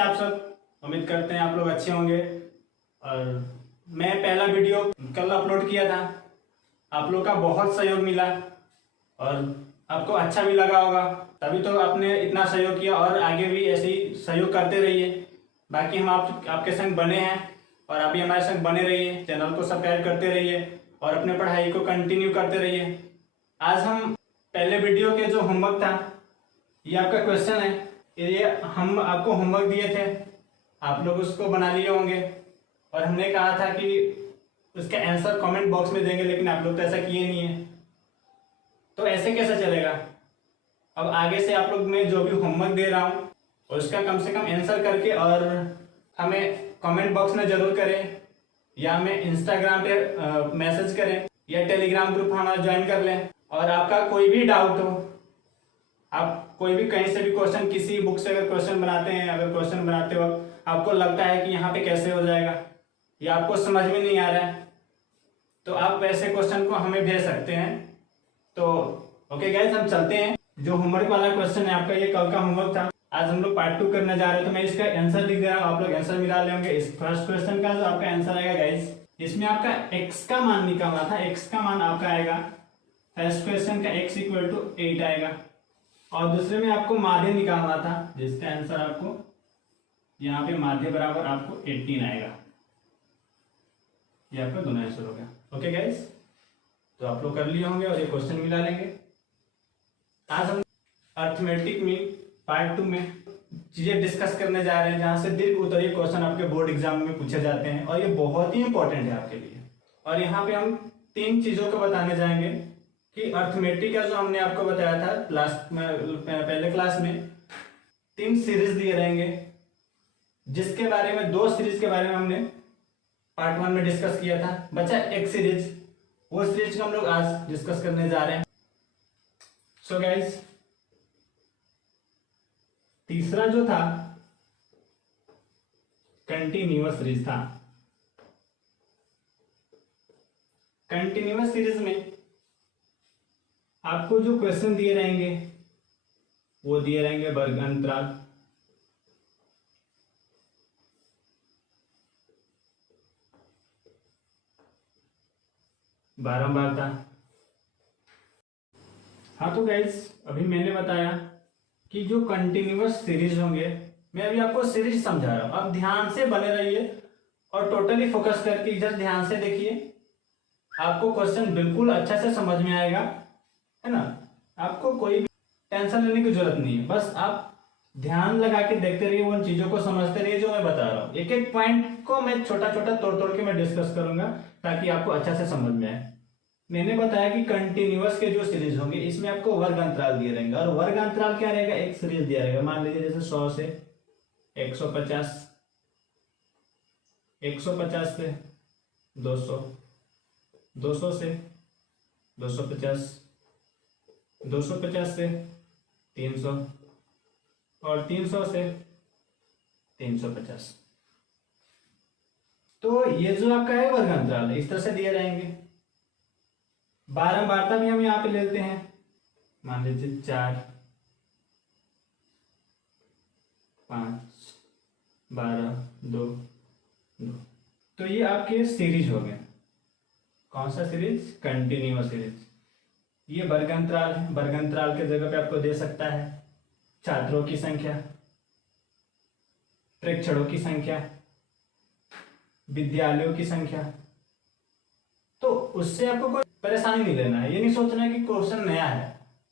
हैं आप सब? उम्मीद करते हैं आप लोग अच्छे होंगे। और मैं पहला वीडियो कल अपलोड किया था, आप लोग का बहुत सहयोग मिला और आपको अच्छा भी लगा होगा, तभी तो आपने इतना सहयोग किया और आगे भी ऐसे ही सहयोग करते रहिए। बाकी हम आपके संग बने हैं और आप भी हमारे संग बने रहिए। चैनल को सब्सक्राइब करते रहिए और अपने पढ़ाई को कंटिन्यू करते रहिए। आज हम पहले वीडियो के जो होमवर्क था, ये आपका क्वेश्चन है, ये हम आपको होमवर्क दिए थे, आप लोग उसको बना लिए होंगे और हमने कहा था कि उसका आंसर कमेंट बॉक्स में देंगे, लेकिन आप लोग तो ऐसा किए नहीं है। तो ऐसे कैसे चलेगा? अब आगे से आप लोग मैं जो भी होमवर्क दे रहा हूँ उसका कम से कम आंसर करके और हमें कमेंट बॉक्स में जरूर करें, या हमें इंस्टाग्राम पे मैसेज करें, या टेलीग्राम ग्रुप हमारा ज्वाइन कर लें। और आपका कोई भी डाउट हो, आप कोई भी कहीं से भी क्वेश्चन, किसी बुक से अगर क्वेश्चन बनाते हैं, अगर क्वेश्चन बनाते वक्त आपको लगता है कि यहाँ पे कैसे हो जाएगा या आपको समझ में नहीं आ रहा है, तो आप वैसे क्वेश्चन को हमें भेज सकते हैं। तो ओके गाइस, हम चलते हैं। जो होमवर्क वाला क्वेश्चन है आपका, ये कल का होमवर्क था, आज हम लोग पार्ट 2 करने जा रहे हैं। तो मैं इसका आंसर लिख दे रहा हूँ, आप लोग आंसर मिला लेंगे। इस फर्स्ट क्वेश्चन का जो आपका आंसर आएगा गाइस, इसमें आपका x का मान निकालना था। x का मान आपका आएगा, फर्स्ट क्वेश्चन का x इक्वल टू 8 आएगा, और दूसरे में आपको माध्य निकालना था, जिसका आंसर आपको यहाँ पे माध्य बराबर आपको 18 आएगा। ये आपका दोनों आंसर हो गया। ओके गाइस, तो आप लोग कर लिए होंगे और ये क्वेश्चन मिला लेंगे। आज हम अर्थमेटिक में पार्ट 2 में चीजें डिस्कस करने जा रहे हैं, जहां से दीर्घ उत्तरीय क्वेश्चन आपके बोर्ड एग्जाम में पूछे जाते हैं और ये बहुत ही इंपॉर्टेंट है आपके लिए। और यहाँ पे हम 3 चीजों को बताने जाएंगे कि अर्थमेटिक का जो हमने आपको बताया था लास्ट में, पहले क्लास में 3 सीरीज दिए रहेंगे, जिसके बारे में 2 सीरीज के बारे में हमने पार्ट 1 में डिस्कस किया था। बचा एक सीरीज, वो सीरीज को हम लोग आज डिस्कस करने जा रहे हैं। सो गाइस, तीसरा जो था कंटिन्यूअस सीरीज था। कंटिन्यूअस सीरीज में आपको जो क्वेश्चन दिए रहेंगे वो दिए रहेंगे वर्ग अंतराल, बारंबारता। हाँ तो गाइस, अभी मैंने बताया कि जो कंटिन्यूअस सीरीज होंगे, मैं अभी आपको सीरीज समझा रहा हूं, अब ध्यान से बने रहिए और टोटली फोकस करके इधर ध्यान से देखिए, आपको क्वेश्चन बिल्कुल अच्छा से समझ में आएगा, है ना। आपको कोई भी टेंशन लेने की जरूरत नहीं है, बस आप ध्यान लगा के देखते रहिए, उन चीजों को समझते रहिए जो मैं बता रहा हूँ। एक एक पॉइंट को मैं छोटा छोटा तोड़ तोड़ के मैं डिस्कस करूंगा ताकि आपको अच्छा से समझ में आए। मैंने बताया कि कंटिन्यूअस के जो सीरीज होंगे, इसमें आपको वर्ग अंतराल दिए रहेंगे, और वर्ग अंतराल क्या रहेगा, एक सीरीज दिया रहेगा। मान लीजिए जैसे 100 से 150, 150 से 200, 200 से 250, 250 से 300 और 300 से 350। तो ये जो आपका है वर्ग अंतराल है, इस तरह से दिए रहेंगे। बारंबारता भी हम यहाँ पे लेते हैं, मान लीजिए 4, 5, 12, 2, 2। तो ये आपके सीरीज हो गए। कौन सा सीरीज? Continuous series. ये वर्ग अंतराल है, वर्ग अंतराल के जगह पे आपको दे सकता है छात्रों की संख्या, प्रेक्षणों की संख्या, विद्यालयों की संख्या। तो उससे आपको कोई परेशानी नहीं लेना है, ये नहीं सोचना है कि क्वेश्चन नया है।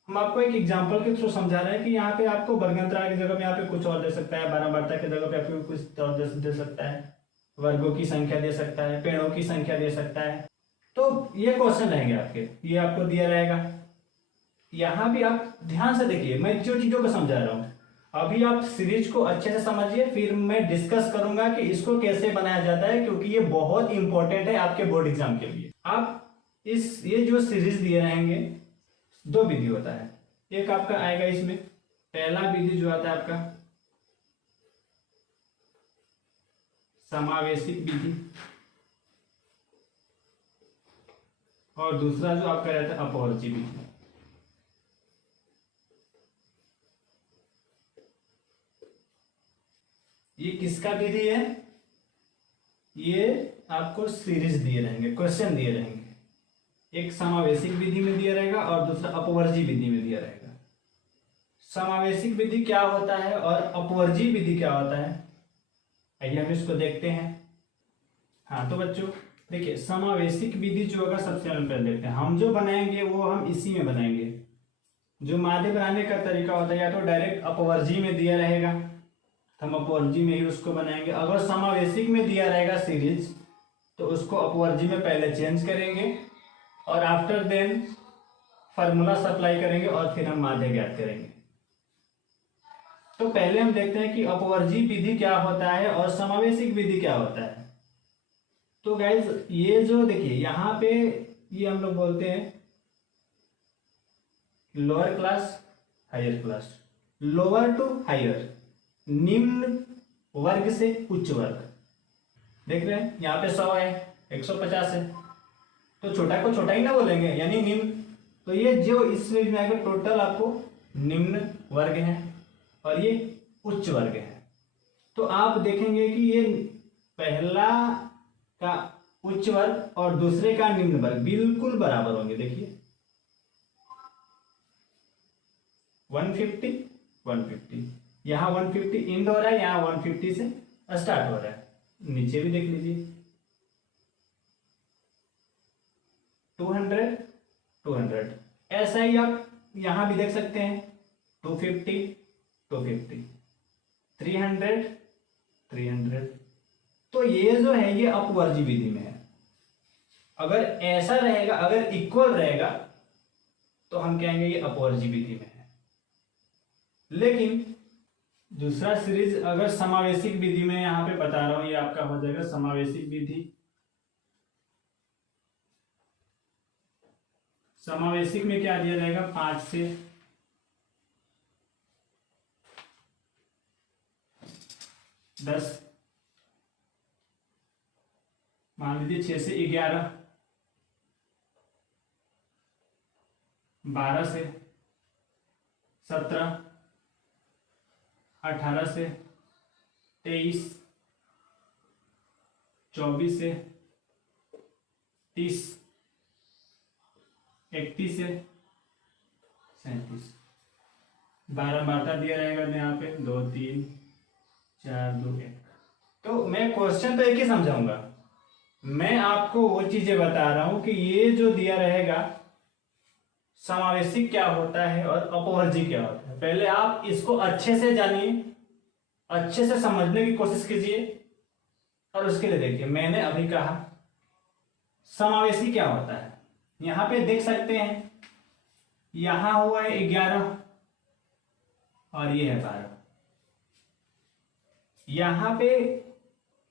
हम आपको एक एग्जांपल के थ्रू समझा रहे हैं कि यहाँ पे आपको वर्ग अंतराल की जगह पे यहाँ पे कुछ और दे सकता है, बारंबारता की जगह पे आपको कुछ और दे सकता है, वर्गों की संख्या दे सकता है, पेड़ों की संख्या दे सकता है। तो ये क्वेश्चन रहेंगे आपके, ये आपको दिया रहेगा। यहाँ भी आप ध्यान से देखिए, मैं जो चीजों को समझा रहा हूँ, अभी आप सीरीज को अच्छे से समझिए, फिर मैं डिस्कस करूंगा कि इसको कैसे बनाया जाता है, क्योंकि ये बहुत इंपॉर्टेंट है आपके बोर्ड एग्जाम के लिए। आप ये जो सीरीज दिए रहेंगे, 2 विधि होता है। एक आपका आएगा इसमें, पहला विधि जो आता है आपका समावेशिक विधि, और दूसरा जो आपका रहता है अपवर्ती विधि। ये किसका विधि है? ये आपको सीरीज दिए रहेंगे, क्वेश्चन दिए रहेंगे। एक समावेशिक विधि में दिया रहेगा और दूसरा अपवर्जी विधि में दिया रहेगा। समावेशिक विधि क्या होता है और अपवर्जी विधि क्या होता है, आइए हम इसको देखते हैं। हाँ तो बच्चों देखिए, समावेशिक विधि जो होगा सबसे पहले देखते हैं। हम जो बनाएंगे वो हम इसी में बनाएंगे। जो माध्य बनाने का तरीका होता है या तो डायरेक्ट अपवर्जी में दिया रहेगा, हम अपवर्जी में ही उसको बनाएंगे। अगर समावेशिक में दिया रहेगा सीरीज, तो उसको अपवर्जी में पहले चेंज करेंगे और आफ्टर देन फार्मूला सप्लाई करेंगे और फिर हम माध्य ज्ञात करेंगे। तो पहले हम देखते हैं कि अपवर्जी विधि क्या होता है और समावेशिक विधि क्या होता है। तो गाइज ये जो देखिए यहाँ पे ये हम लोग बोलते हैं lower class higher class, lower to higher, निम्न वर्ग से उच्च वर्ग। देख रहे हैं यहाँ पे 100 है, 150 है, तो छोटा को छोटा ही ना बोलेंगे, यानी निम्न। तो ये जो इस में आएगा टोटल आपको निम्न वर्ग है और ये उच्च वर्ग है। तो आप देखेंगे कि ये पहला का उच्च वर्ग और दूसरे का निम्न वर्ग बिल्कुल बराबर होंगे। देखिए 150 150, यहाँ 150 इंड हो रहा है, यहाँ 150 से स्टार्ट हो रहा है। नीचे भी देख लीजिए 200 200, ऐसा ही आप यहां भी देख सकते हैं 250 250, 300 300। तो ये जो है ये अपवर्जी विधि में है। अगर ऐसा रहेगा, अगर इक्वल रहेगा तो हम कहेंगे ये अपवर्जी विधि में है। लेकिन दूसरा सीरीज अगर समावेशिक विधि में यहां पे बता रहा हूं, ये आपका हो जाएगा समावेशिक विधि। समावेशिक में क्या दिया जाएगा, 5 से 10, मान लीजिए 6 से 11, 12 से 17, 18 से 23, 24 से 30, 31 से 37, 12 बारह दिया रहेगा यहाँ पे 2 3 4 2 1। तो मैं क्वेश्चन तो एक ही समझाऊंगा, मैं आपको वो चीजें बता रहा हूं कि ये जो दिया रहेगा समावेशिक क्या होता है और अपवर्जी क्या होता है। पहले आप इसको अच्छे से जानिए, अच्छे से समझने की कोशिश कीजिए और उसके लिए देखिए मैंने अभी कहा समावेशी क्या होता है। यहां पे देख सकते हैं, यहां हुआ है 11 और ये है 12, यहां पे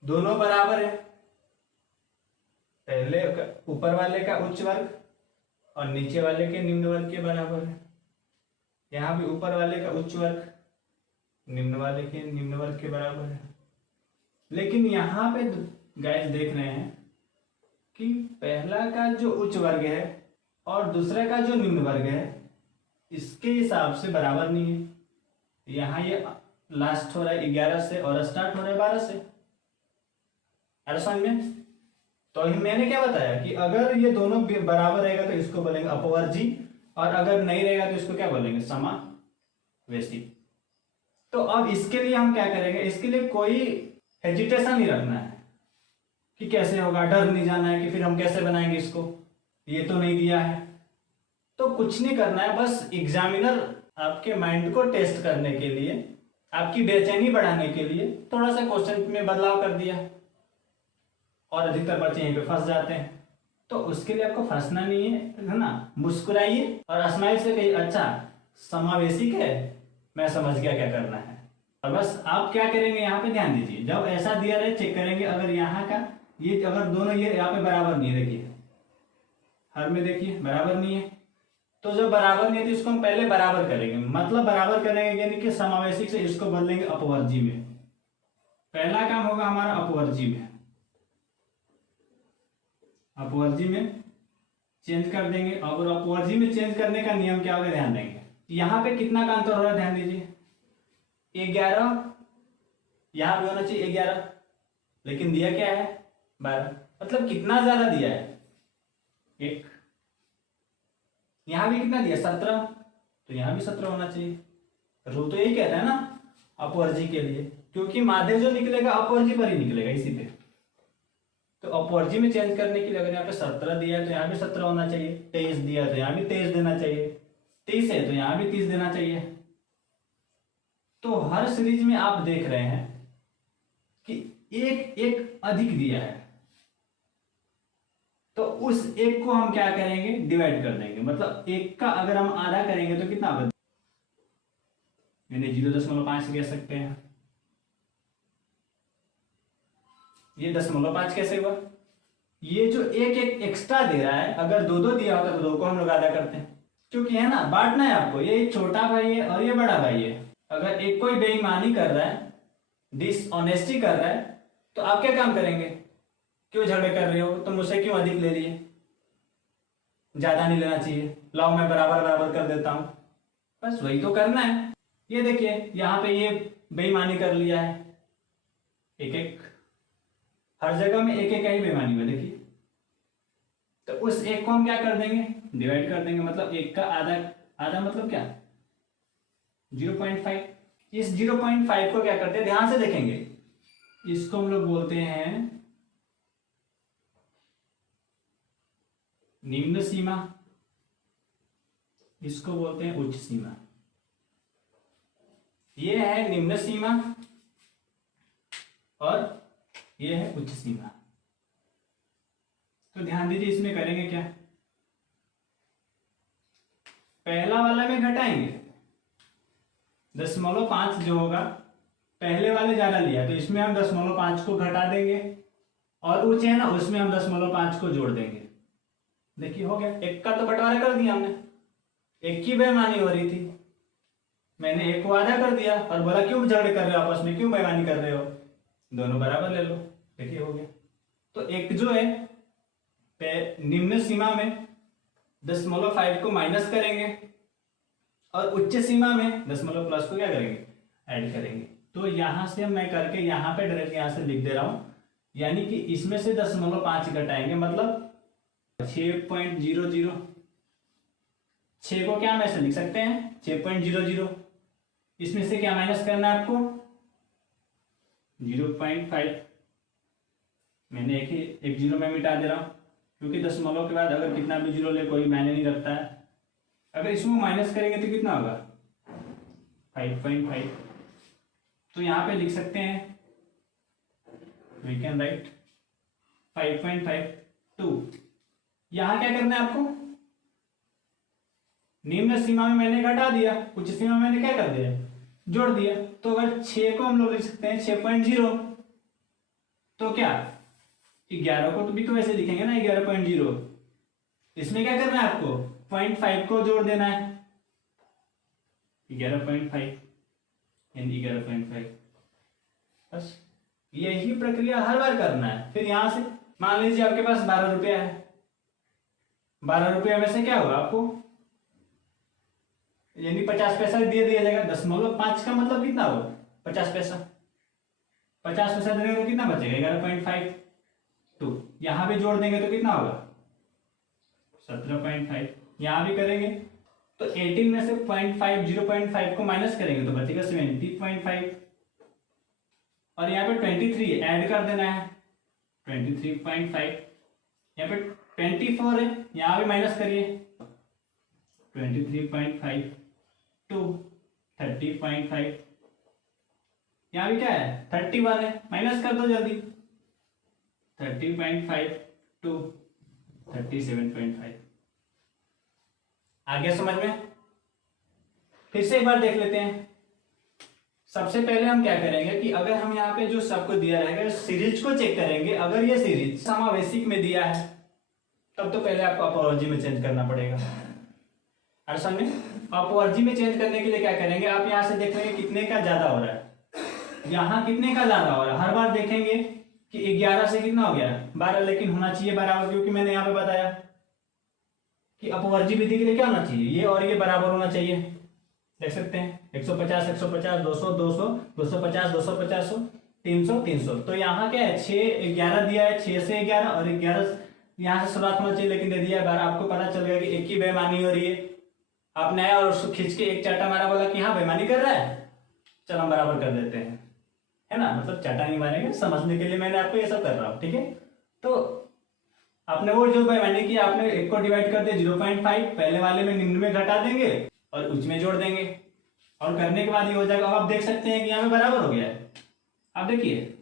दोनों बराबर है, पहले ऊपर वाले का उच्च वर्ग और नीचे वाले के निम्न वर्ग के बराबर है। यहां भी ऊपर वाले का उच्च वर्ग निम्न वाले के निम्न वर्ग के बराबर है। लेकिन यहां पे गाइस देख रहे हैं कि पहला का जो उच्च वर्ग है और दूसरे का जो निम्न वर्ग है इसके हिसाब से बराबर नहीं है। यहाँ ये लास्ट हो रहा है 11 से और स्टार्ट हो रहा है 12 से। अरे समझ में? तो मैंने क्या बताया कि अगर ये दोनों बराबर रहेगा तो इसको बोलेंगे अपवर्जी, और अगर नहीं रहेगा तो इसको क्या बोलेंगे, समावेशी। तो अब इसके लिए हम क्या करेंगे, इसके लिए कोई हेजिटेशन नहीं रखना है कि कैसे होगा, डर नहीं जाना है कि फिर हम कैसे बनाएंगे इसको, ये तो नहीं दिया है। तो कुछ नहीं करना है, बस एग्जामिनर आपके माइंड को टेस्ट करने के लिए, आपकी बेचैनी बढ़ाने के लिए थोड़ा सा क्वेश्चन में बदलाव कर दिया और अधिकतर बच्चे यहीं पे फंस जाते हैं। तो उसके लिए आपको फंसना नहीं है ना, मुस्कुराइए और स्माइल से कहिए अच्छा समावेशिक है, मैं समझ गया क्या करना है। और बस आप क्या करेंगे, यहाँ पे ध्यान दीजिए, जब ऐसा दिया रहे चेक करेंगे अगर यहाँ का ये अगर दोनों ये यहाँ पे बराबर नहीं है, देखिए हर में देखिए बराबर नहीं है, तो जब बराबर नहीं है तो इसको हम पहले बराबर करेंगे, मतलब बराबर करेंगे यानी कि समावेशिक से इसको बदलेंगे अपवर्जी में। पहला काम होगा हमारा अपवर्जी में, अपवर्जी में चेंज कर देंगे। और अपवर्जी में चेंज करने का नियम क्या होगा, ध्यान देंगे। यहाँ पे कितना का अंतर हो रहा है, ध्यान दीजिए, 11 यहाँ भी होना चाहिए 11, लेकिन दिया क्या है 12। मतलब कितना ज्यादा दिया है 1। यहाँ भी कितना दिया 17, तो यहाँ भी 17 होना चाहिए। रो तो यही कहता है ना अपवर्जी के लिए, क्योंकि माध्य जो निकलेगा अपवर्जी पर ही निकलेगा इसी पे। तो अपवर्जी में चेंज करने के लिए अगर यहाँ पे 17 दिया है तो यहाँ भी 17 होना चाहिए, 23 दिया है तो यहाँ भी 23 देना चाहिए, 30 है तो यहाँ भी 30 देना चाहिए। तो हर सीरीज में आप देख रहे हैं कि एक एक अधिक दिया है, तो उस एक को हम क्या करेंगे डिवाइड कर देंगे। मतलब एक का अगर हम आधा करेंगे तो कितना होगा, यानी 0.5 कह सकते हैं। ये 0.5 कैसे हुआ, ये जो एक एक एक्स्ट्रा दे रहा है, अगर दो दो दिया होता तो दो को हम लोग आधा करते हैं, क्योंकि है ना बांटना है आपको। ये छोटा भाई है और ये बड़ा भाई है। अगर एक कोई बेईमानी कर रहा है, डिसऑनेस्टी कर रहा है, तो आप क्या काम करेंगे, क्यों झगड़े कर रहे हो, तुम मुझसे क्यों अधिक ले लिए, ज्यादा नहीं लेना चाहिए, लाओ मैं बराबर बराबर कर देता हूं। बस वही तो करना है। ये देखिए यहाँ पे ये बेईमानी कर लिया है, एक एक, हर जगह में एक एक ही बेईमानी में देखिए। तो उस एक को हम क्या कर देंगे डिवाइड कर देंगे। मतलब एक का आधा, आधा मतलब क्या 0.5। इस 0.5 को क्या करते हैं, ध्यान से देखेंगे, इसको हम लोग बोलते हैं निम्न सीमा, इसको बोलते हैं उच्च सीमा। ये है निम्न सीमा और ये है उच्च सीमा। तो ध्यान दीजिए इसमें करेंगे क्या, पहला वाला में घटाएंगे 0.5 जो होगा, पहले वाले ज्यादा लिया तो इसमें हम 0.5 को घटा देंगे, और उच्च है ना उसमें हम 0.5 को जोड़ देंगे। देखिए हो गया, एक का तो बंटवारा कर दिया हमने, एक की बेईमानी हो रही थी, मैंने एक को आधा कर दिया और बोला क्यों झगड़े कर रहे हो आपस में, क्यों बेईमानी कर रहे हो, दोनों बराबर ले लो। देखिए हो गया। तो एक जो है निम्न सीमा में 0.5 को माइनस करेंगे और उच्च सीमा में 0.+ को क्या करेंगे ऐड करेंगे। तो यहां से मैं करके यहाँ पे डायरेक्ट यहाँ से लिख दे रहा हूं, यानी कि इसमें से 0.5 घटाएंगे, मतलब 6.00। 6 को क्या हम ऐसे लिख सकते हैं 6.00, इसमें से क्या माइनस करना है आपको 0.5। मैंने एक जीरो में मिटा दे रहा हूं, क्योंकि दशमलव के बाद अगर कितना भी जीरो ले कोई मायने नहीं रखता है। अगर इसमें माइनस करेंगे तो कितना होगा 5.5। तो यहां पे लिख सकते हैं, वी कैन राइट 5.52। यहां क्या करना है आपको, निम्न सीमा में मैंने घटा दिया, उच्च सीमा में मैंने क्या कर दिया जोड़ दिया। तो अगर 6 को हम लोग लिख सकते हैं 6.0, तो क्या 11 को तो भी तो वैसे लिखेंगे ना 11.0। इसमें क्या करना है आपको 0.5 को जोड़ देना है 11.5 यानी 11.5। बस यही प्रक्रिया हर बार करना है। फिर यहां से मान लीजिए आपके पास 12 रुपया है, 12 रुपया में से क्या होगा आपको यानी 50 पैसा दे दिया जाएगा। 0.5 का मतलब कितना होगा 50 पैसा, 50 पैसा देने तो कितना बचेगा 11.5। तो यहां भी जोड़ देंगे तो कितना होगा 17.5। यहां भी करेंगे तो 18 में से 0.5 0.5 को माइनस करेंगे तो बचेगा 70.5, और यहाँ पे 23 ऐड कर देना है 23.5। यहाँ पे 24 है, यहाँ भी माइनस करिए 23.5 टू 30.5। यहाँ भी क्या है 31 है, माइनस कर दो जल्दी 30.5 टू 37.5। आ गया समझ में। फिर से एक बार देख लेते हैं। सबसे पहले हम क्या करेंगे कि अगर हम यहाँ पे जो सबको दिया रहेगा सीरीज को चेक करेंगे। अगर ये सीरीज समावेशिक में दिया है तब तो पहले आपको अपवर्जी में चेंज करना पड़ेगा। हर समय अपवर्जी में चेंज करने के लिए क्या करेंगे, आप यहाँ से देख लेंगे कितने का ज्यादा हो रहा है, यहाँ कितने का ज्यादा हो रहा है। हर बार देखेंगे कि 11 से कितना हो गया 12, लेकिन होना चाहिए बराबर, क्योंकि मैंने यहाँ पे बताया कि अपवर्जी विधि के लिए क्या होना चाहिए ये और ये बराबर होना चाहिए। देख सकते हैं 150 150 200 200 250 250 300 300। तो यहाँ क्या है 6 11 दिया है, 6 से 11 और 11 यहाँ से शुरुआत होना चाहिए, लेकिन दे दिया है 12। आपको पता चल गया कि एक ही बेईमानी हो रही है। आपने आया और उसको खींच के एक चाटा मारा, बोला कि हाँ बेईमानी कर रहा है, चलो हम बराबर कर देते हैं, है ना। मतलब चाटा नहीं मारेंगे, समझने के लिए मैंने आपको ये सब कर रहा हूँ, ठीक है। तो आपने वो जो बेईमानी की, आपने एक को डिवाइड कर दिया 0.5, पहले वाले में निम्न में घटा देंगे और उच्च में जोड़ देंगे, और करने के बाद ये हो जाएगा। अब आप देख सकते हैं कि यहाँ पे बराबर हो गया है। आप देखिए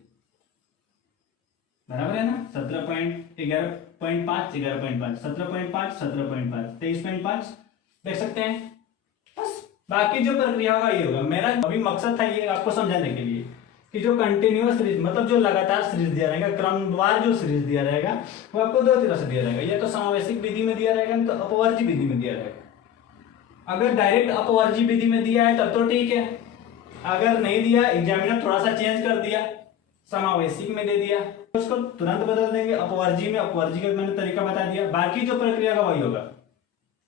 बराबर है ना, 17.11.5 11.5 17.5 17.5 23.5 देख सकते हैं। बस बाकी जो प्रक्रिया होगा ये होगा। मेरा अभी मकसद था ये आपको समझाने के लिए कि जो कंटिन्यूअस सीरीज, मतलब जो लगातार सीरीज दिया रहेगा, क्रमवार जो सीरीज दिया रहेगा, वो आपको दो तरह से दिया रहेगा। या तो समावेशिक विधि में दिया रहेगा, नहीं तो अपवर्जी विधि में दिया रहेगा। अगर डायरेक्ट अपवर्जी विधि में दिया है तब तो ठीक है, अगर नहीं दिया, एग्जामिनर थोड़ा सा चेंज कर दिया, समावेशिक में दे दिया, उसको तुरंत बदल देंगे अपवर्जी में। अपवर्जी का मैंने तरीका बता दिया, बाकी जो प्रक्रिया का वही होगा।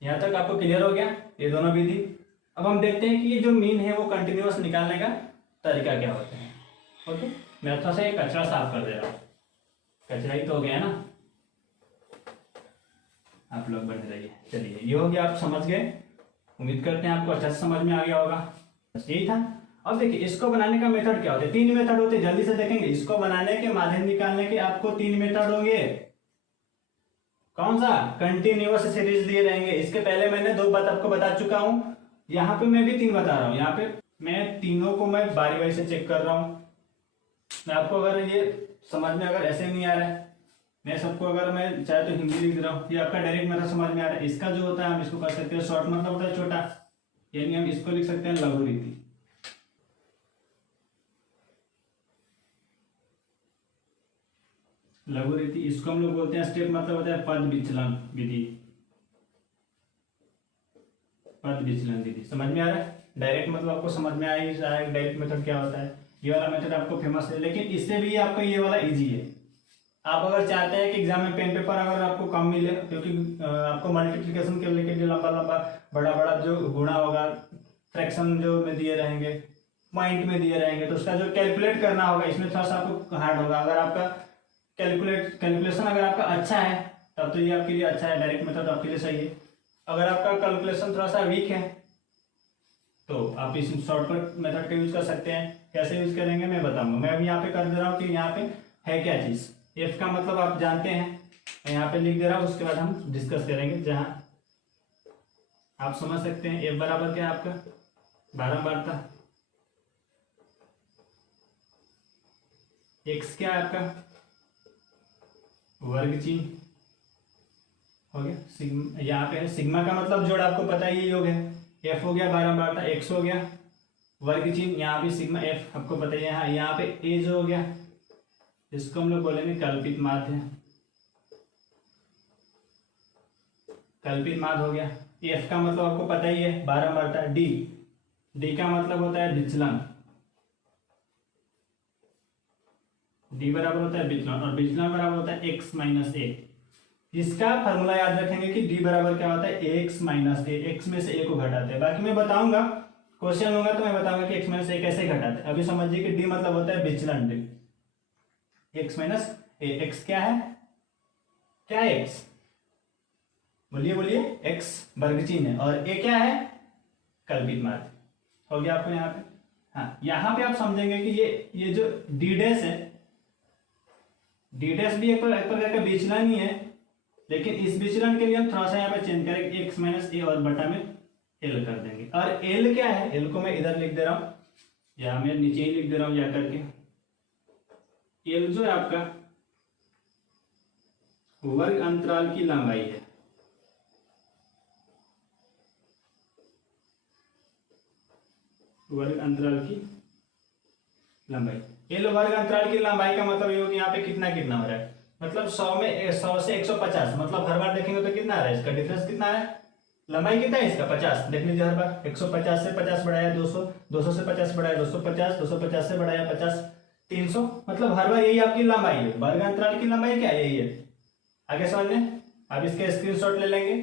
यहाँ तक आपको क्लियर हो गया ये दोनों विधि। अब हम देखते हैं कि ये जो मीन है वो कंटिन्यूअस निकालने का तरीका क्या होता है। ओके, मैं थोड़ा सा ये कचरा साफ कर दे रहा हूँ, कचरा ही तो हो गया ना। आप लोग बने रहिए। चलिए ये हो गया, आप समझ गए। उम्मीद करते हैं आपको अच्छा से समझ में आ गया होगा। बस यही था। अब देखिए इसको बनाने का मेथड क्या होता है, 3 मेथड होते हैं, जल्दी से देखेंगे। इसको बनाने के, माध्यम निकालने के आपको 3 मेथड होंगे। कौन सा? कंटिन्यूअस सीरीज दिए रहेंगे। इसके पहले मैंने 2 बात आपको बता चुका हूँ, यहाँ पे मैं भी 3 बता रहा हूँ। यहाँ पे मैं तीनों को मैं बारी बारी से चेक कर रहा हूँ। मैं आपको अगर ये समझ में अगर ऐसे नहीं आ रहा है, मैं सबको अगर मैं चाहे तो हिंदी लिख रहा हूँ, ये आपका डायरेक्ट मेथड समझ में आ रहा है। इसका जो होता है हम इसको कर सकते हैं शॉर्ट, मतलब होता है छोटा, यानी हम इसको लिख सकते हैं लघु रीति। लघु रीति इसको हम लोग बोलते हैं स्टेप, मतलब होता है पद विचलन विधि। पद विचलन विधि समझ में आ रहा है। डायरेक्ट मतलब आपको समझ में आ ही रहा है डायरेक्ट मेथड क्या होता है। ये वाला मेथड आपको फेमस है, लेकिन इससे भी आपका ये वाला इजी है। आप अगर चाहते हैं कि एग्जाम में पेन पेपर अगर आपको कम मिले, क्योंकि आपको मल्टीप्लिकेशन के लेकर जो लंबा लंबा बड़ा बड़ा जो गुणा होगा, फ्रैक्शन जो में दिए रहेंगे, पॉइंट में दिए रहेंगे, तो उसका जो कैलकुलेट करना होगा इसमें थोड़ा सा आपको हार्ड होगा। अगर आपका कैलकुलेशन अगर आपका अच्छा है तब तो ये आपके लिए अच्छा है, डायरेक्ट मेथड आपके लिए सही है। अगर आपका कैलकुलेशन थोड़ा सा वीक है तो आप इस शॉर्टकट मेथड का यूज कर सकते हैं। कैसे यूज करेंगे मैं बताऊंगा। मैं अभी यहाँ पे कर दे रहा हूँ कि यहाँ पे है क्या चीज। एफ का मतलब आप जानते हैं, मैं यहाँ पे लिख दे रहा हूँ, उसके बाद हम डिस्कस करेंगे। जहाँ आप समझ सकते हैं एफ बराबर क्या है आपका, बारंबारता। एक्स क्या है आपका, वर्ग चिन्ह हो गया। सिग्मा यहाँ पे है, सिग्मा का मतलब जोड़, आपको पता ही ये योग है। एफ हो गया बारंबारता, एक्स हो गया वर्ग चिन्ह, यहाँ भी सिग्मा एफ आपको पता ही है। यहाँ पे ए जो हो गया, इसको हम लोग बोलेंगे कल्पित माध्य। कल्पित माध्य हो गया। एफ का मतलब आपको पता ही है बारंबारता। डी, डी का मतलब होता है विचलन। डी बराबर होता है विचलन, और विचलन बराबर होता है एक्स माइनस ए। इसका फॉर्मूला याद रखेंगे कि डी बराबर क्या होता है, एक्स माइनस ए। एक्स में से ए को घटाते हैं, बाकी मैं बताऊंगा, क्वेश्चन होगा तो मैं बताऊंगा कि एक्स माइनस ए कैसे घटाते हैं। अभी समझिए कि डी मतलब होता है विचलन, डी एक्स माइनस ए। एक्स क्या है, क्या है एक्स, बोलिए बोलिए। एक्स वर्ग चिन्ह है, और ए क्या है, कल्पित माध्य। हो गया आपको यहाँ पे। हाँ, यहाँ पे आप समझेंगे कि ये जो डी डैश है, डी डैश भी एक प्रकार का विचलन ही है, लेकिन इस विचलन के लिए हम थोड़ा सा यहाँ पे चेंज करेंगे, एक्स माइनस ए और बटा में एल कर देंगे। और एल क्या है, एल को मैं इधर लिख दे रहा हूँ, यहाँ मैं नीचे ही लिख दे रहा हूँ या करके। एल जो है आपका वर्ग अंतराल की लंबाई है। वर्ग अंतराल की लंबाई, एल वर्ग अंतराल की लंबाई का मतलब ये हो कि यहाँ पे कितना कितना हो रहा है, मतलब 100 से 150, मतलब हर बार देखेंगे तो कितना आ रहा है, इसका डिफरेंस कितना है, लंबाई कितना है इसका 50। देख लीजिए हर बार 150 से 50 बढ़ाया 200, 200 से 50 बढ़ाया 250, 250 से बढ़ाया 50, 300, मतलब हर बार यही आपकी लंबाई है। वर्ग अंतराल की लंबाई क्या यही है। आगे समझ में, आप इसके स्क्रीनशॉट ले लेंगे,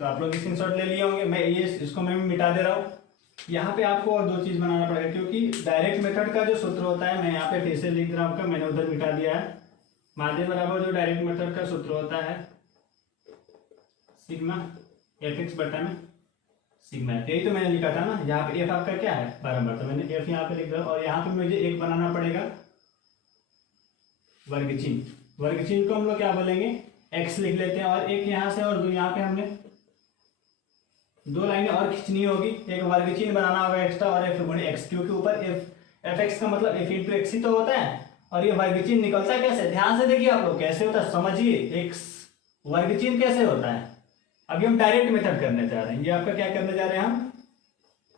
तो आप लोग स्क्रीनशॉट ले लिए होंगे। मैं ये इसको मैं मिटा दे रहा हूँ, यहाँ पे आपको और दो चीज बनाना पड़ेगा, क्योंकि डायरेक्ट मेथड का जो सूत्र होता है, मैं यहाँ पे फिर से लिख रहा हूँ, मैंने उधर मिटा दिया है। माध्य बराबर जो डायरेक्ट मेथड का सूत्र होता है सिग्मा fx बटा में सिग्मा, यही तो मैंने लिखा था ना। यहाँ पे f आपका क्या है बारंबार, तो मैंने f यहाँ पे लिख दिया। और यहाँ पे मुझे एक बनाना पड़ेगा वर्ग चिन्ह। वर्ग चिन्ह को हम लोग क्या बोलेंगे, x लिख लेते हैं। और एक यहाँ से और दो, यहाँ पे हमने दो लाइनें और खींचनी होगी। एक वर्ग चिन्ह बनाना होगा एक्स्ट्रा और f गुणे x, क्योंकि ऊपर fx का मतलब f इंटू एक्स ही तो होता है। और ये वर्ग चिन्ह निकलता है कैसे, ध्यान से देखिए आप लोग कैसे होता है, समझिए x वर्ग चिन्ह कैसे होता है। अभी हम डायरेक्ट मेथड करने जा रहे हैं। ये आपका क्या करने जा रहे हैं हम,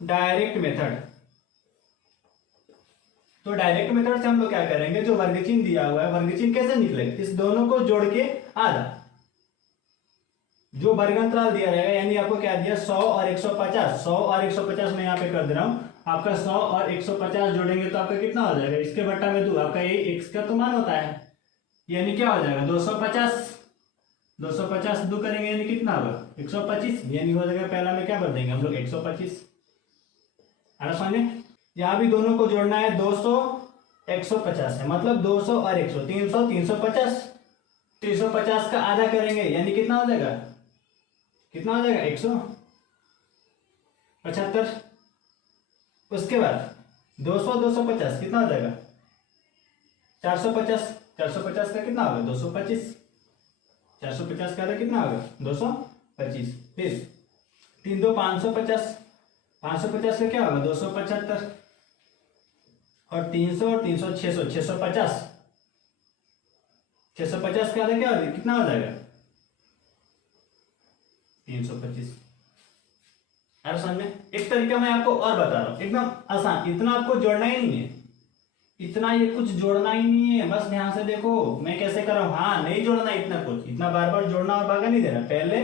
डायरेक्ट मेथड। तो डायरेक्ट मेथड से हम लोग क्या करेंगे, जो वर्ग चिन्ह दिया हुआ है, वर्ग चिन्ह कैसे निकलेगा, इस दोनों को जोड़ के आधा, जो वर्ग अंतराल दिया रहेगा, यानी आपको क्या दिया 100 और 150। 100 और 150 मैं यहाँ पे कर दे रहा हूँ। आपका 100 और 150 जोड़ेंगे तो आपका कितना हो जाएगा, इसके बट्टा में 2, आपका ये x का तो मान होता है, यानी क्या हो जाएगा 250। 250 2 करेंगे यानी कितना होगा 125, यानी हो जाएगा पहला में क्या कर देंगे हम लोग 125। अरे समझे, यहाँ भी दोनों को जोड़ना है, 200 150 है, मतलब 200 और 100 300 350। 350 का आधा करेंगे यानी कितना हो जाएगा, कितना हो जाएगा 175। उसके बाद 200 250 कितना हो जाएगा 450। 450 का कितना होगा 225। 450 का कितना होगा 225। फिर 3 2 550। 550 का क्या होगा 275। और 300 और 300 600 650। 650 का क्या हो, कितना हो जाएगा 325। अरे समझ में, एक तरीका मैं आपको और बता रहा हूँ, एकदम आसान, इतना आपको जोड़ना ही नहीं है, इतना ये कुछ जोड़ना ही नहीं है, बस ध्यान से देखो मैं कैसे कर रहा हूँ। हाँ नहीं जोड़ना इतना कुछ, इतना बार बार जोड़ना और भागा नहीं देना। पहले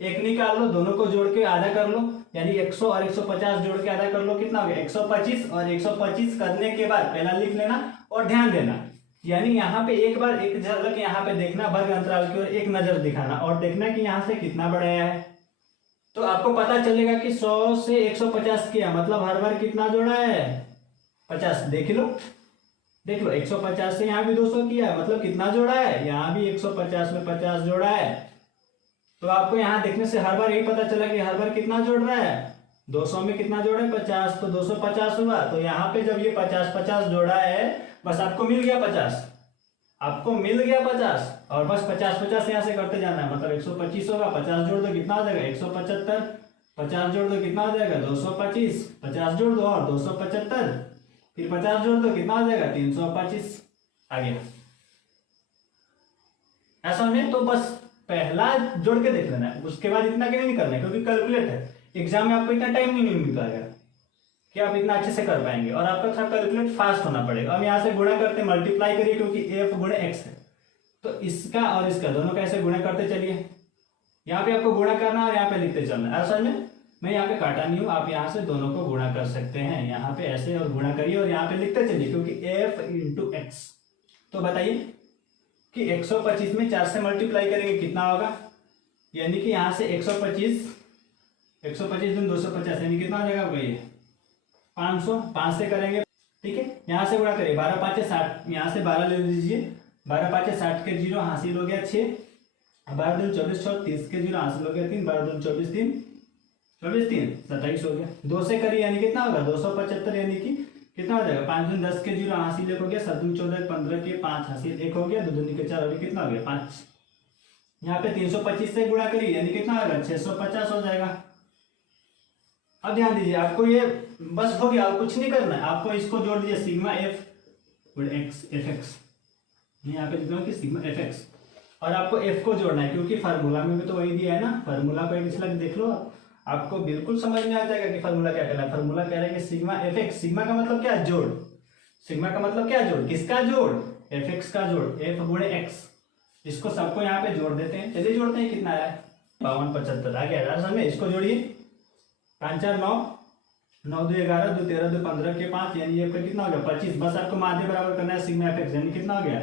एक निकाल लो, दोनों को जोड़ के आधा कर लो, यानी 100 और 150 जोड़ के आधा कर लो, कितना हो गया 125। और 125 करने के बाद पहला लिख लेना और ध्यान देना, यानी यहाँ पे एक बार एक झलक यहाँ पे देखना, वर्ग अंतराल की ओर एक नजर दिखाना और देखना कि यहाँ से कितना बढ़ाया है। तो आपको पता चलेगा कि 100 से 150 किया, मतलब हर बार कितना जोड़ा है 50। देख लो 150 से यहाँ भी 200 किया, मतलब कितना जोड़ा है, यहाँ भी 150 में 50 जोड़ा है। तो आपको यहाँ देखने से हर बार यही पता चला कि हर बार कितना जोड़ रहा है, 200 में कितना जोड़ा है 50, तो 250 हुआ। तो यहाँ पे जब ये 50 50 जोड़ा है, बस आपको मिल गया 50, आपको मिल गया 50, और बस 50 50 यहाँ से करते जाना है, मतलब 125 होगा। 50 जोड़ दो कितना हो जाएगा 175। 50 जोड़ दो कितना हो जाएगा 225। 50 जोड़ दो और 275, फिर 50 जोड़ दो कितना हो जाएगा 325। आ गया ऐसा में। तो बस पहला जोड़ के देख लेना है, उसके बाद इतना क्यों नहीं करना है, क्योंकि कैलकुलेट है, एग्जाम में आपको इतना टाइम नहीं मिल पाएगा कि आप इतना अच्छे से कर पाएंगे, और आपका थोड़ा कैलकुलेट फास्ट होना पड़ेगा। अब यहाँ से गुणा करते मल्टीप्लाई करिए, क्योंकि f गुणे x है, तो इसका और इसका दोनों का ऐसे गुणा करते चलिए। यहाँ पे आपको गुणा करना और यहाँ पे लिखते चलना है। असल में मैं यहाँ पे काटा नहीं हूँ, आप यहाँ से दोनों को गुणा कर सकते हैं, यहाँ पे ऐसे और गुणा करिए और यहाँ पे लिखते चलिए, क्योंकि f इंटू एक्स। तो बताइए कि 125 में 4 से मल्टीप्लाई करेंगे कितना होगा, यानी कि यहाँ से 125 125 250 यानी कितना हो जाएगा आपका ये 500। 5 से करेंगे, ठीक है, यहाँ से गुणा करिए 12 5 60, यहाँ से 12 ले लीजिए, 12 5 60 के 0 हासिल हो गया 6, 12 दूनी 24 6 30 के 0 हासिल हो गया 3, 12 दूनी 24 3 24 3 27 हो गया। 2 से करिए यानी कितना होगा 275, यानी कि कितना हो जाएगा 5 दूनी 10 के 0 हासिल 1 हो गया, 7 दूनी 14 15 के 5 हासिल 1 हो गया, 2 दूनी के 4 हो गया, कितना हो गया 5। यहाँ पे 325 से गुणा करिए यानी कितना होगा 650 हो जाएगा। अब ध्यान दीजिए, आपको ये बस हो गया, कुछ नहीं करना है, आपको इसको जोड़ दीजिए sigma f x F x, यहाँ पे लिखा कि सिग्मा एफ एक्स, और आपको f को जोड़ना है, क्योंकि फार्मूला में भी तो वही दिया है ना। फार्मूला को एक स्लाइड देख लो, आपको बिल्कुल समझ में आ जाएगा कि फार्मूला क्या कहना है। फार्मूला कह रहा है कि सिग्मा एफ एक्स, सिग्मा का मतलब क्या जोड़, सिग्मा का मतलब क्या जोड़, किसका जोड़ एफ एक्स का जोड़, f गुणे एक्स। इसको सबको यहाँ पे जोड़ देते हैं, चलिए जोड़ते हैं, कितना आया 5275 आ गया। समझ में, इसको जोड़िए 5 4 9 9 2 11 2 13 2 15 के 5, यानी ये कितना हो गया 25। बस आपको माध्य बराबर करना है सिग्मा एफ एक्स, यानी कितना हो गया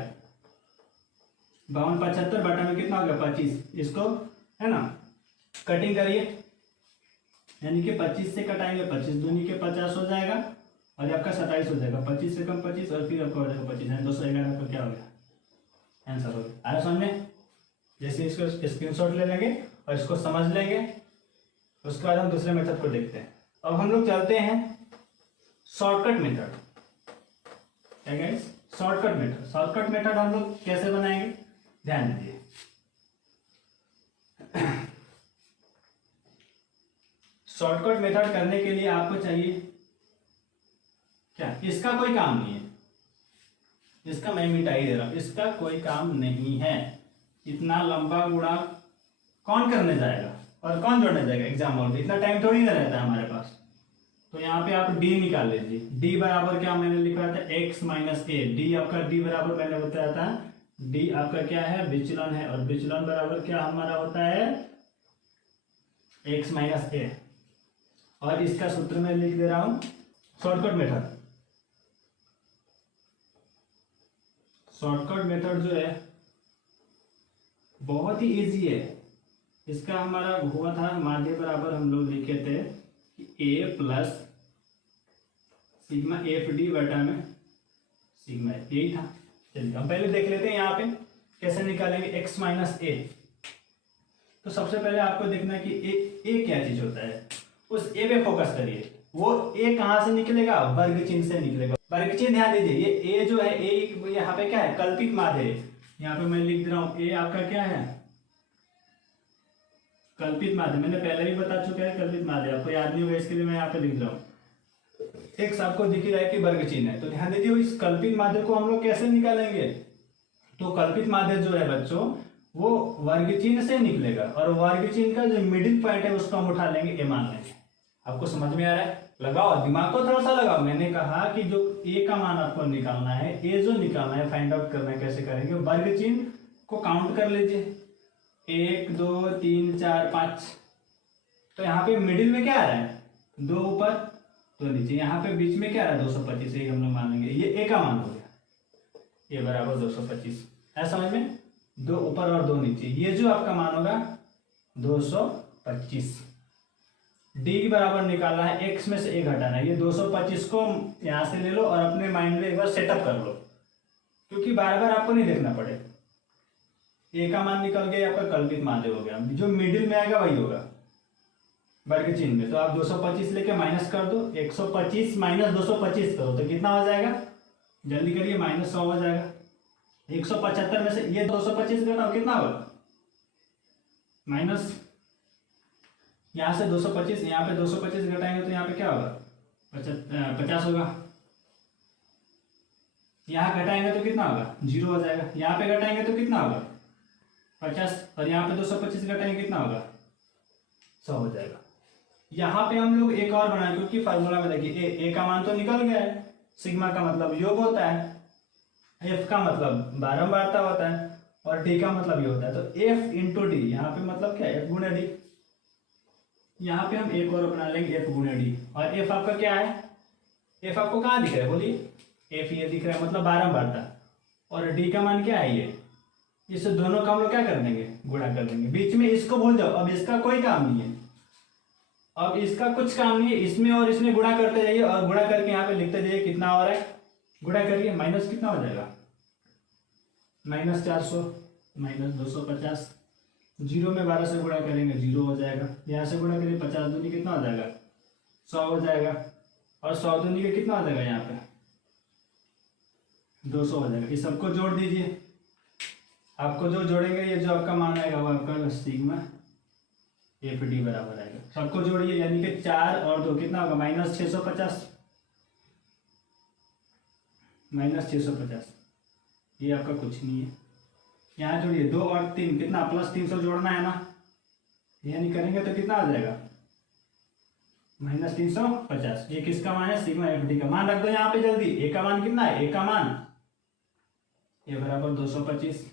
5275 बटा में कितना हो गया 25। इसको है ना कटिंग करिए, यानी कि 25 से कटाएंगे 25 दूनी के 50 हो जाएगा और ये आपका 27 हो जाएगा। 25 से कम 25 और फिर आपका हो जाएगा 25 है 211 आपका क्या हो गया आंसर हो गया। आया समझ में? जैसे इसको स्क्रीनशॉट ले लेंगे और इसको समझ लेंगे, उसके बाद हम दूसरे मेथड को देखते हैं। अब हम लोग चलते हैं शॉर्टकट मेथड। क्या guys? Shortcut method. Shortcut method हम लोग कैसे बनाएंगे ध्यान दीजिए। शॉर्टकट मेथड करने के लिए आपको चाहिए क्या? इसका कोई काम नहीं है, इसका मैं मिटा ही दे रहा हूं, इसका कोई काम नहीं है। इतना लंबा गुणा कौन करने जाएगा और कौन जोड़ने जाएगा एग्जाम हॉल में? इतना टाइम थोड़ी ना रहता है हमारे पास। तो यहाँ पे आप डी निकाल लीजिए। डी बराबर क्या मैंने लिखा था? x माइनस ए। डी आपका डी बराबर मैंने बताया था, डी आपका क्या है? विचलन है, और विचलन बराबर क्या हमारा होता है? x माइनस ए। और इसका सूत्र मैं लिख दे रहा हूं शॉर्टकट मेथड। शॉर्टकट मेथड जो है बहुत ही इजी है। इसका हमारा हुआ था माध्य बराबर हम लोग लिखे थे कि a plus sigma F D बटा में सिग्मा एफ, यही था। चलिए हम पहले देख लेते हैं यहाँ पे कैसे निकालेंगे x माइनस ए। तो सबसे पहले आपको देखना है कि ए क्या चीज होता है, उस ए पे फोकस करिए। वो ए कहाँ से निकलेगा? वर्ग चिन्ह से निकलेगा। वर्ग चिन्ह ध्यान दीजिए, ये ए जो है ए यहाँ पे क्या है? कल्पित माध्य है। यहाँ पे मैं लिख दे रहा हूँ ए आपका क्या है? कल्पित माध्य। मैंने पहले भी बता चुका है कल्पित माध्य, आपको याद नहीं होगा इसके लिए मैं यहाँ पे लिख रहा हूँ। एक्स आपको दिख ही रहा है कि वर्ग चिन्ह है। तो ध्यान दीजिए इस कल्पित माध्य को हम लोग कैसे निकालेंगे? तो कल्पित माध्य जो है बच्चों वो वर्ग चिन्ह से निकलेगा, और वर्ग चिन्ह का जो मिडिल पॉइंट है उसको हम उठा लेंगे, ए मान लेंगे। आपको समझ में आ रहा है? लगाओ दिमाग को थोड़ा सा लगाओ। मैंने कहा कि जो ए का मान आपको निकालना है, ए जो निकालना है फाइंड आउट करना है, कैसे करेंगे? वर्ग चिन्ह को काउंट कर लीजिए, 1 2 3 4 5। तो यहाँ पे मिडिल में क्या आ रहा है? 2 ऊपर 2 नीचे। यहाँ पे बीच में क्या आ रहा है? 225। एक हम लोग मान लेंगे ये ए का मान हो गया, ए बराबर 225। है समझ में? 2 ऊपर और 2 नीचे, ये जो आपका मान होगा 225। डी के बराबर निकालना है, एक्स में से ए घटाना है। ये 225 को यहाँ से ले लो और अपने माइंड में एक बार सेटअप कर लो, क्योंकि बार बार आपको नहीं देखना पड़े। ए का मान निकल गया, आपका कल्पित माध्य हो गया। जो मिडिल में आएगा वही होगा वर्ग चिन्ह में। तो आप 225 लेके माइनस कर दो, 125 माइनस 225 करो तो कितना हो जाएगा? जल्दी करिए, -100 हो जाएगा। 175 में से ये 225 घटाओ, कितना होगा? माइनस यहाँ से 225, यहाँ पे 225 घटाएंगे तो यहाँ पे क्या होगा? 50 होगा। यहाँ घटाएंगे तो कितना होगा? 0 हो जाएगा। यहाँ पे घटाएंगे तो कितना होगा? 50, और यहाँ पे 225 घटाएंगे कितना होगा? 100 हो जाएगा। यहाँ पे हम लोग एक और बनाए, क्योंकि फार्मूला में देखिए ए का मान तो निकल गया है। सिग्मा का मतलब योग होता है, एफ का मतलब बारंबारता होता है, और डी का मतलब ये होता है। तो एफ इंटू डी, यहाँ पे मतलब क्या है? एफ गुणे डी। यहाँ पे हम एक और बना लेंगे, एफ गुणे डी। और एफ आपका क्या है? एफ आपको कहाँ दिख रहा है बोलिए? एफ ये दिख रहा है, मतलब बारंबारता। और डी का मान क्या है? ये। इस दोनों का हम लोग क्या कर देंगे? गुणा कर देंगे। बीच में इसको भूल जाओ, अब इसका कोई काम नहीं है। अब इसका कुछ काम नहीं है, इसमें और इसमें गुणा करते जाइए, और गुणा करके यहाँ पे लिखते जाइए कितना हो रहा है। गुणा करिए, माइनस कितना हो जाएगा? -400 माइनस 250। 0 में 12 से गुणा करेंगे 0 हो जाएगा। यहाँ से गुणा करिए, 50 दूनी कितना हो जाएगा? 100 हो जाएगा। और 100 दूनी का कितना हो जाएगा? यहाँ पे 200 हो जाएगा। इस सबको जोड़ दीजिए। आपको जो जोड़ेंगे ये जो आपका मान आएगा वो आपका सिग्मा एफ डी बराबर आएगा। सबको जोड़िए, यानी कि 4 और 2 कितना होगा? -650। -650 ये आपका कुछ नहीं है। यहाँ जोड़िए 2 और 3 कितना? +300 जोड़ना है ना। यानी करेंगे तो कितना आ जाएगा? -350। ये किसका मान है? सिग्मा एफ डी का मान रख दो यहाँ पे जल्दी। ए का मान कितना है? ए का मान ए बराबर 225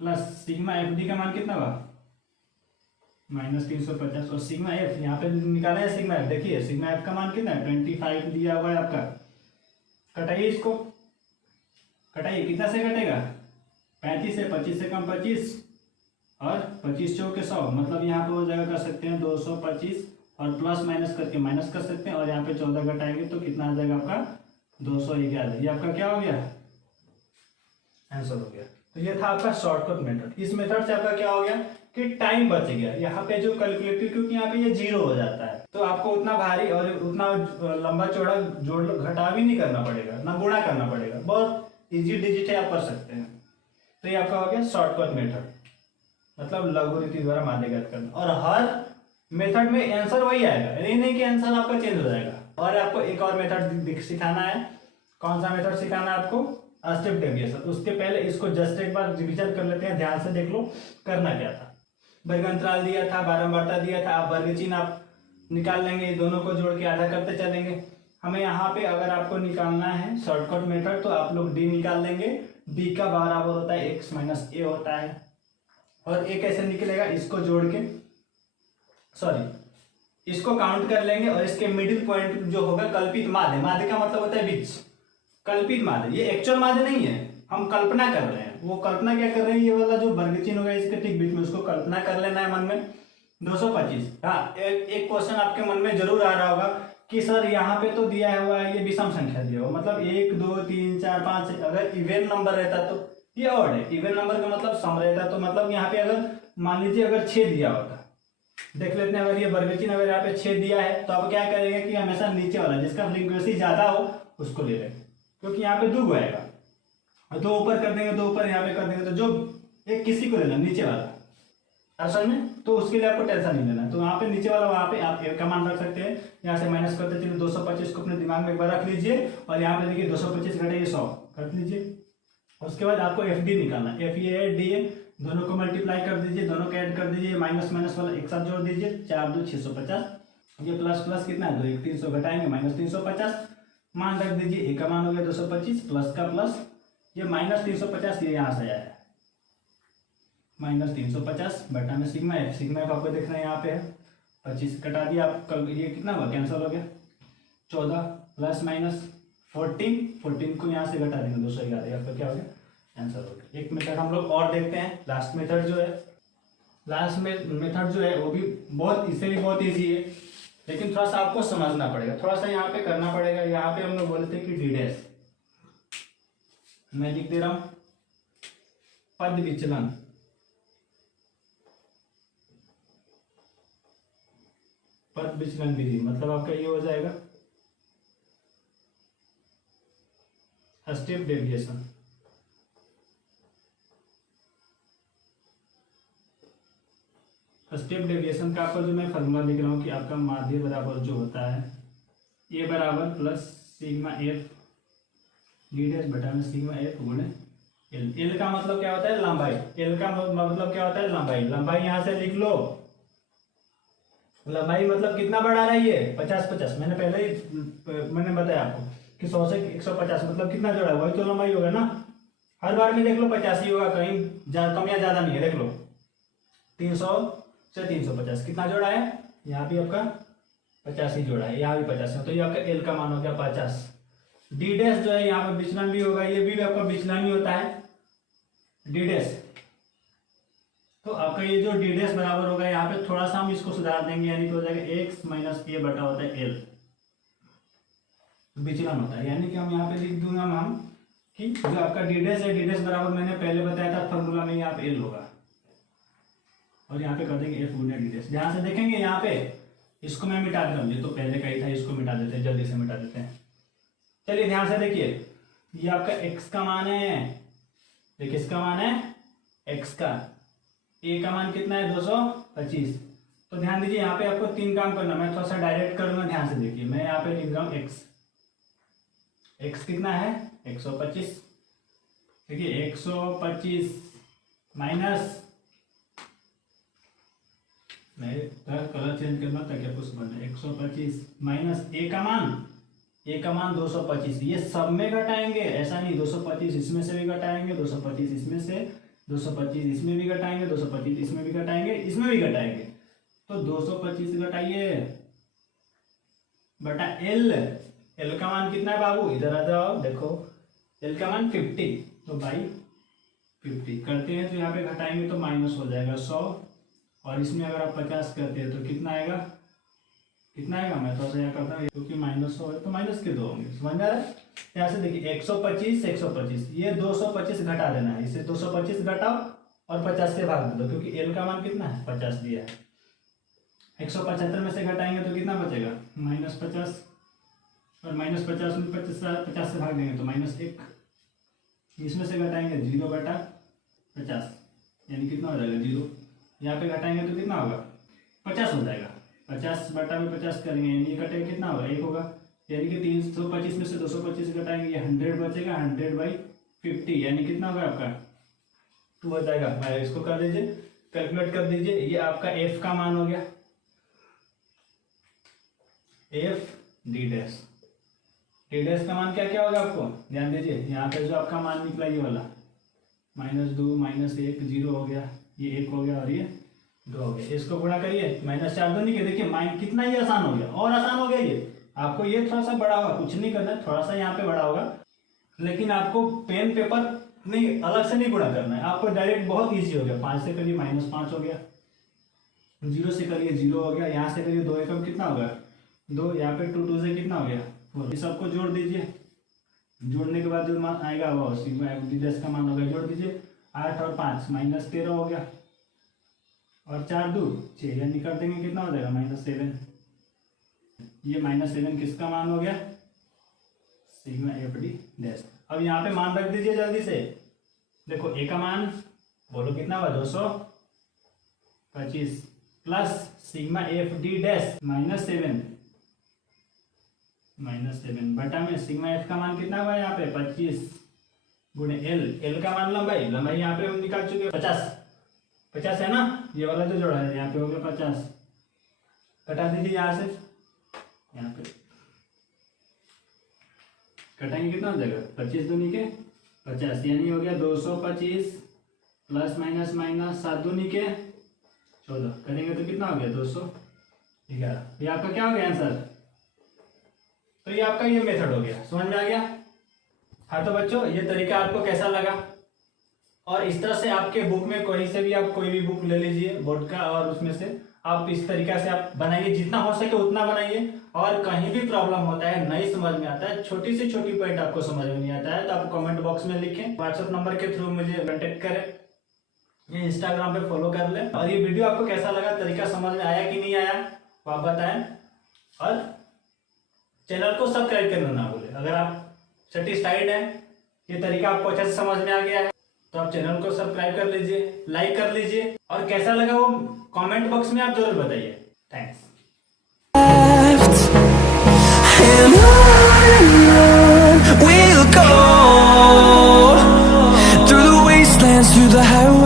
प्लस सिग्मा एफ डी का मान कितना होगा? -350। और सिग्मा एफ यहाँ पे निकाले है सिग्मा एफ। देखिए सिग्मा एफ का मान कितना है? 25 दिया हुआ है आपका। कटाइए इसको, कटाइए। कितना से कटेगा? 35 से। 25 से कम 25, और 25 चौके 100, मतलब यहाँ पे हो जाएगा, कर सकते हैं 225 और प्लस माइनस करके माइनस कर सकते हैं, और यहाँ पे 14 घटाएंगे तो कितना आ जाएगा आपका 211। ये आपका क्या हो गया, आंसर हो गया। तो ये था आपका शॉर्टकट मेथड। इस मेथड से आपका क्या हो गया कि टाइम बच गया। यहाँ पे जो कैलकुलेटर, क्योंकि यहाँ पे ये 0 हो जाता है, तो आपको उतना भारी और उतना लंबा चौड़ा जोड़ घटा भी नहीं करना पड़ेगा, ना गुणा करना पड़ेगा, बहुत इजी डिजिट है, आप कर सकते हैं। तो ये आपका हो गया शॉर्टकट मेथड, मतलब लघुरीति द्वारा माध्य ज्ञात करना। और हर मेथड में आंसर वही आएगा, ये नहीं कि आंसर आपका चेंज हो जाएगा। और आपको एक और मेथड सिखाना है। कौन सा मेथड सिखाना है आपको, स्टेप डेविएशन। उसके पहले इसको जस्ट एक बार रिविजन कर लेते हैं, ध्यान से देख लो करना क्या था। वर्गांतराल दिया था, बारंबारता दिया था, आप वर्ग चिन्ह आप निकाल लेंगे, दोनों को जोड़ के आधा करते चलेंगे। हमें यहाँ पे अगर आपको निकालना है शॉर्टकट मेथड, तो आप लोग डी निकाल लेंगे। डी का बराबर होता है एक्स माइनस ए होता है, और ए कैसे निकलेगा, इसको जोड़ के इसको काउंट कर लेंगे, और इसके मिडिल पॉइंट जो होगा कल्पित माध्य, माध्य का मतलब होता है बीच, कल्पित माध्य। ये एक्चुअल माध्य नहीं है, हम कल्पना कर रहे हैं। वो कल्पना क्या कर रहे हैं, ये वाला जो वर्ग चिन्ह होगा इसके ठीक बीच में, उसको कल्पना कर लेना है मन में 225। हाँ, एक क्वेश्चन आपके मन में जरूर आ रहा होगा कि सर यहाँ पे तो दिया हुआ है ये विषम संख्या दिया हुआ, मतलब 1 2 3 4 5, अगर इवन नंबर रहता तो ये ऑड है। इवन नंबर का मतलब सम रहता, तो मतलब यहाँ पे अगर मान लीजिए अगर 6 दिया होता, देख लेते हैं, अगर ये वर्ग चिन्ह अगर यहाँ पे 6 दिया है, तो आप क्या करेंगे कि हमेशा नीचे वाला जिसका फ्रीक्वेंसी ज्यादा हो उसको ले लेंगे, क्योंकि यहाँ पे 2 आएगा, दो ऊपर कर देंगे, दो ऊपर यहाँ पे कर देंगे, तो जो एक किसी को लेना नीचे वाला असल में, तो उसके लिए आपको टेंशन नहीं लेना। तो वहाँ पे नीचे वाला, वहाँ पे आप एक का मान रख सकते हैं, यहाँ से माइनस करते चलिए 225 को अपने दिमाग में एक बार रख लीजिए, और यहाँ पे देखिए 225 घटाइए 100 रख लीजिए। उसके बाद आपको एफ डी निकालना, एफ ए डी ए दोनों को मल्टीप्लाई कर दीजिए, दोनों को ऐड कर दीजिए, माइनस माइनस वाला एक साथ जोड़ दीजिए, 4 2 650, ये प्लस प्लस कितना है 2 1 300 घटाएंगे माइनस 350, मान रख दीजिए, ए का मान हो गया 225, प्लस का प्लस, ये माइनस 350 ये यहाँ से आया है, माइनस 350 बटा में सिग्मा एफ, सिग्मा एफ आपको देखना है यहाँ पे है 25, कटा दिया आप, ये कितना हुआ कैंसिल हो गया 14 प्लस माइनस 14 को यहाँ से घटा देंगे 211, आपका क्या हो गया आंसर हो गया। एक मेथड हम लोग और देखते हैं, लास्ट मेथड जो है, लास्ट मेथड जो है वो भी बहुत, इससे भी बहुत ईजी है, लेकिन थोड़ा सा आपको समझना पड़ेगा, थोड़ा सा यहाँ पे करना पड़ेगा। यहाँ पे हम लोग बोलते हैं कि डी डैश, मैं लिख दे रहा हूं पद विचलन, पद विचलन विधि, मतलब आपका ये हो जाएगा स्टेप डेविएशन। स्टेप डेविएशन का आपका जो मैं फॉर्मूला लिख रहा हूँ कि आपका माध्य बराबर जो होता है ए बराबर plus sigma F D dash बटा में सिग्मा एफ गुणे एल। एल का मतलब क्या होता है लंबाई, एल का मतलब क्या होता है लंबाई। लंबाई यहाँ से लिख लो, लंबाई मतलब कितना बढ़ा रहा है ये 50-50, मैंने पहले ही मैंने बताया आपको कि 100 से 150 मतलब कितना जोड़ा है, वही तो लंबाई होगा ना। हर बार में देख लो 50 ही होगा, कहीं कम या ज्यादा नहीं है। देख लो 300 से 350 कितना जोड़ा है, यहाँ भी आपका 50 ही जोड़ा है, यहाँ भी 50 है, तो ये आपका एल का मान हो गया 50। डी डैश जो है यहाँ पे विचलन भी होगा, ये भी आपका विचलन ही होता है डी डैश। तो आपका ये जो डी डैश बराबर होगा, यहाँ पे थोड़ा सा हम इसको सुधार देंगे, यानी कि हो जाएगा एक्स माइनस ए बटा होता है एल, विचलन होता है। यानी कि हम यहाँ पे लिख दूंगा हम कि जो आपका डी डैश है, डी डैश बराबर मैंने पहले बताया था फॉर्मूला में, यहाँ पे एल होगा, और यहाँ पे कर देंगे एफ गुना डी डैश। ध्यान से देखेंगे यहाँ पे, इसको मैं मिटा दूँ, ये तो पहले का ही था, इसको मिटा देते हैं, जल्दी से मिटा देते हैं। चलिए ध्यान से देखिए, ये आपका x का मान है, ये किसका मान है x का, a का मान कितना है 225। तो ध्यान दीजिए यहाँ पे आपको 3 काम करना, मैं थोड़ा सा डायरेक्ट करूंगा, ध्यान से देखिए। मैं यहाँ पे लिख रहा हूँ x कितना है 125, देखिए 125 माइनस, मैं कलर चेंज करना ताकि आपको समझ में, 125 माइनस a का मान 225, ये सब में घटाएंगे, ऐसा नहीं 225 इसमें से भी घटाएंगे, 225 इसमें से, 225 इसमें भी घटाएंगे, 225 इसमें भी घटाएंगे, इसमें भी घटाएंगे, तो 225 घटाइए बटा एल। एल का मान कितना है बाबू, इधर आ जाओ, देखो एल का मान 50, तो बाई 50 करते हैं, तो यहाँ पे घटाएंगे तो माइनस हो जाएगा 100, और इसमें अगर आप 50 करते हैं तो कितना आएगा कितना आएगा, मैं थोड़ा सा यहाँ करता हूँ क्योंकि माइनस हो तो माइनस के 2 होंगे, समझ में आ रहा है। यहाँ से देखिए 125 125, ये 225 घटा देना है, इसे 225 घटाओ और 50 से भाग दे दो, क्योंकि एल का मान कितना है 50 दिया है। 175 में से घटाएंगे तो कितना बचेगा -50, और -50 में 50 से भाग देंगे तो -1, इसमें से घटाएंगे 0/50, यानी कितना हो जाएगा 0। यहाँ पे घटाएंगे तो कितना होगा 50 हो जाएगा, 50/50 करेंगे यानी ये कटेगा कितना होगा 1 होगा, यानी कि 325 में से 225 घटाएंगे ये 100 बचेगा, 100/50 यानी कितना होगा आपका 2 हो जाएगा। मैं इसको कर दीजिए, कैलकुलेट कर दीजिए, ये आपका एफ का मान हो गया, F D dash. D dash का मान क्या क्या होगा आपको ध्यान दीजिए, यहाँ पे जो आपका मान निकला ये वाला -2 -1 0 हो गया, ये 1 हो गया और ये 2 हो गया, इसको गुणा करिए -4 2 नहीं, देखिए माइन कितना ही आसान हो गया, और आसान हो गया ये। आपको ये थोड़ा सा बड़ा होगा, कुछ नहीं करना है, थोड़ा सा यहाँ पे बड़ा होगा, लेकिन आपको पेन पेपर नहीं अलग से नहीं गुणा करना है, आपको डायरेक्ट बहुत ईजी हो गया। 5 से करिए -5 हो गया, 0 से करिए 0 हो गया, यहाँ से करिए 2 एकम कितना होगा 2, यहाँ पे 2 2 से कितना हो गया 4, ये सबको जोड़ दीजिए, जोड़ने के बाद जो मान आएगा वो सिग्मा एफ डी डैश का मान होगा, जोड़ दीजिए 8 और 5 -13 हो गया, और 4 2 6, यानी कर देंगे कितना हो जाएगा -7। ये -7 किसका मान हो गया सिग्मा एफ डी डैश। अब यहाँ पे मान रख दीजिए जल्दी से, देखो ए का मान बोलो कितना हुआ 225 plus sigma F D dash -7 बटा में सिग्मा एफ का मान कितना हुआ यहाँ पे 25 गुणे एल का मान लंबाई यहाँ पे हम निकाल चुके 50 है ना, ये वाला जो जोड़ा है यहाँ पे हो गया 50, कटा दीजिए यहाँ से, यहाँ पे कटाएंगे कितना हो जाएगा 25 दूनी के 50, यानी हो गया 225 प्लस माइनस 7 दूनी के 14, करेंगे तो कितना हो गया 211। ये आपका क्या हो गया आंसर। तो ये आपका ये मेथड हो गया, समझ में आ गया। हाँ तो बच्चों ये तरीका आपको कैसा लगा, और इस तरह से आपके बुक में कहीं से भी आप कोई भी बुक ले लीजिए बोर्ड का, और उसमें से आप इस तरीका से आप बनाइए, जितना हो सके उतना बनाइए। और कहीं भी प्रॉब्लम होता है नहीं समझ में आता है, छोटी से छोटी पॉइंट आपको समझ में नहीं आता है, तो आप कमेंट बॉक्स में लिखें, व्हाट्सएप नंबर के थ्रू मुझे कांटेक्ट करें, ये इंस्टाग्राम पे फॉलो कर लें। और ये वीडियो आपको कैसा लगा, तरीका समझ में आया कि नहीं आया वो आप बताएं, और चैनल को सब्सक्राइब करना ना भूलें। अगर आप सेटिस्फाइड हैं, ये तरीका आपको अच्छे से समझ में आ गया है, तो आप चैनल को सब्सक्राइब कर लीजिए, लाइक कर लीजिए, और कैसा लगा वो कमेंट बॉक्स में आप जरूर बताइए। Thanks. We'll go through the wastelands, through the highways.